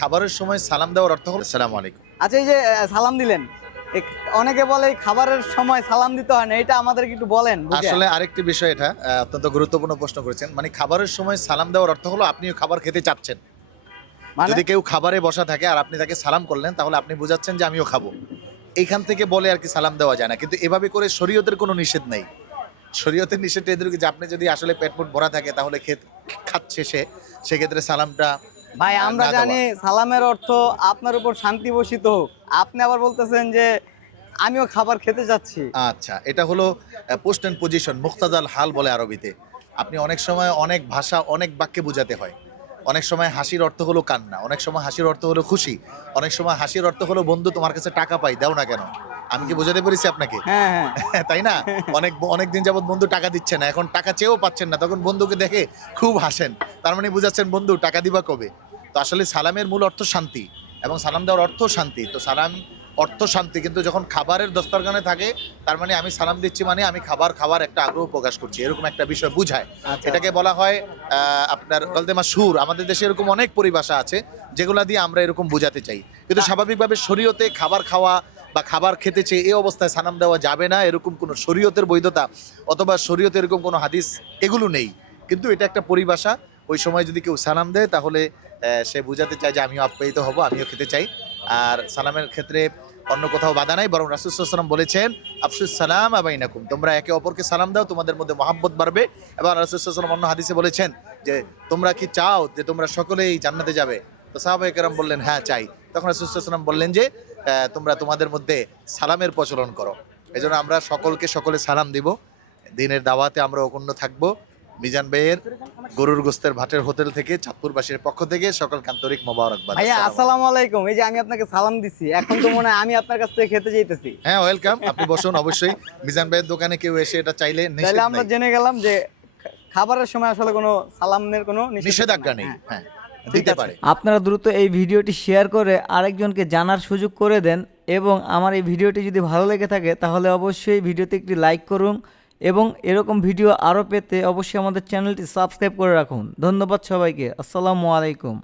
খাবারের সময় সালাম দেওয়ার অর্থ হলো আসসালামু আলাইকুম। আচ্ছা, এই যে সালাম দিলেন, অনেকে বলে এই খাবারের সময় সালাম দিতে হয় না, এটা আমাদেরকে একটু বলেন বুঝে। আসলে আরেকটি বিষয়, এটা অত্যন্ত গুরুত্বপূর্ণ প্রশ্ন করেছেন। মানে খাবারের সময় সালাম দেওয়ার অর্থ হলো আপনিও খাবার খেতে চাচ্ছেন। মানে যদি কেউ খাবারে বসা থাকে আর আপনি তাকে সালাম করলেন, তাহলে আপনি বোঝাচ্ছেন যে আমিও খাবো। এইখান থেকে বলে আর কি সালাম দেওয়া যায় না, কিন্তু এভাবে করে শরীয়তের কোনো নিষেধ নেই। শরীয়তের নিষেধ এদেরকে যে আপনি যদি আসলে পেট পুট ভরা থাকে তাহলে খাচ্ছে সেক্ষেত্রে সালামটা ভাই আমরা না দেওয়া। জানি সালামের অর্থ আপনার উপর শান্তি বর্ষিত হোক, আপনি আবার বলতেছেন যে আমিও খাবার খেতে যাচ্ছি। আচ্ছা, এটা হলো পোস্ট এন্ড পজিশন, মুক্তাজাল হাল বলে আরবিতে। আপনি অনেক সময় অনেক ভাষা অনেক বাক্যে বোঝাতে হয়। অনেক সময় হাসির অর্থ হলো কান্না, অনেক সময় হাসির অর্থ হলো খুশি, অনেক সময় হাসির অর্থ হলো বন্ধু তোমার কাছে টাকা পাই, দাও না কেন। আমি কি বোঝাতে পেরেছি আপনাকে? হ্যাঁ হ্যাঁ। তাই না? অনেক দিন যাবত বন্ধু টাকা দিচ্ছে না, এখন টাকা চেয়েও পাচ্ছেন না, তখন বন্ধুকে দেখে খুব হাসেন। তার মানে বুঝাচ্ছেন বন্ধু টাকা দিবা কবে। তো আসলে সালামের মূল অর্থ শান্তি, এবং সালাম দেওয়ার অর্থ শান্তি। তো সালাম অর্থ শান্তি, কিন্তু যখন খাবারের দস্তরখানে থাকে তার মানে আমি সালাম দিচ্ছি মানে আমি খাবার একটা আগ্রহ প্রকাশ করছি, এরকম একটা বিষয় বুঝায়। আচ্ছা, এটাকে বলা হয় আপনার গলদেমা সুর। আমাদের দেশে এরকম অনেক পরিভাষা আছে যেগুলা দিয়ে আমরা এরকম বোঝাতে চাই, কিন্তু স্বাভাবিকভাবে শরীয়তে খাবার খাওয়া বা খাবার খেতেছে এই অবস্থায় সালাম দেওয়া যাবে না, এরকম কোনো শরীয়তের বৈধতা অথবা শরীয়তে এরকম কোনো হাদিস এগুলো নেই। কিন্তু এটা একটা পরিভাষা। ওই সময় যদি কেউ সালাম দেয় তাহলে সে বুঝাতে চায় যে আমিও আপ্যায়িত হব, আমিও খেতে চাই। আর সালামের ক্ষেত্রে অন্য কোথাও বাধা নাই, বরং রাসূল সাল্লাল্লাহু আলাইহি ওয়াসাল্লাম বলেছেন আফশুস সালাম বাইনাকুম, তোমরা একে অপরকে সালাম দাও, তোমাদের মধ্যে মহাব্বত বাড়বে। এবং রাসূল সাল্লাল্লাহু আলাইহি ওয়াসাল্লাম অন্য হাদিসে বলেছেন যে তোমরা কি চাও যে তোমরা সকলেই জান্নাতে যাবে? তো সাহাবায়ে কেরাম বললেন হ্যাঁ চাই। তখন রাসূল সাল্লাল্লাহু আলাইহি ওয়াসাল্লাম বললেন যে তোমরা তোমাদের মধ্যে সালামের প্রচলন করো। এজন্য আমরা সকলে সালাম দিব। দিনের দাওয়াতে আমরা অক্ষুণ্ণ থাকবো। মিজান ভাইয়ের গরুর গোস্তের ভাটের হোটেল থেকে, চাঁদপুরবাসীর পক্ষ থেকে সকলকে আন্তরিক মোবারকবাদ। ভাইয়া আসসালামু আসসালামু আলাইকুম। এই যে আমি আপনাকে সালাম দিছি, এখন তো মনে হয় আমি আপনার কাছ থেকে খেতে যাইতেছি। হ্যাঁ, ওয়েলকাম, আপনি বসুন অবশ্যই। মিজান ভাইয়ের দোকানে কেউ এসে এটা চাইলে তাহলে নিষেধ আমরা নাই, জেনে গেলাম যে খাবারের সময় আসলে কোনো সালামের কোনো নিষেধাজ্ঞা নেই। হ্যাঁ, হ্যাঁ, ঠিক দিতে আছে। পারে। আপনারা দ্রুত এই ভিডিওটি শেয়ার করে আরেকজনকে জানার সুযোগ করে দেন, এবং আমার এই ভিডিওটি যদি ভালো লেগে থাকে তাহলে অবশ্যই ভিডিওতে একটি লাইক করুন, এবং এরকম ভিডিও আরও পেতে অবশ্যই আমাদের চ্যানেলটি সাবস্ক্রাইব করে রাখুন। ধন্যবাদ সবাইকে। আসসালামু আলাইকুম।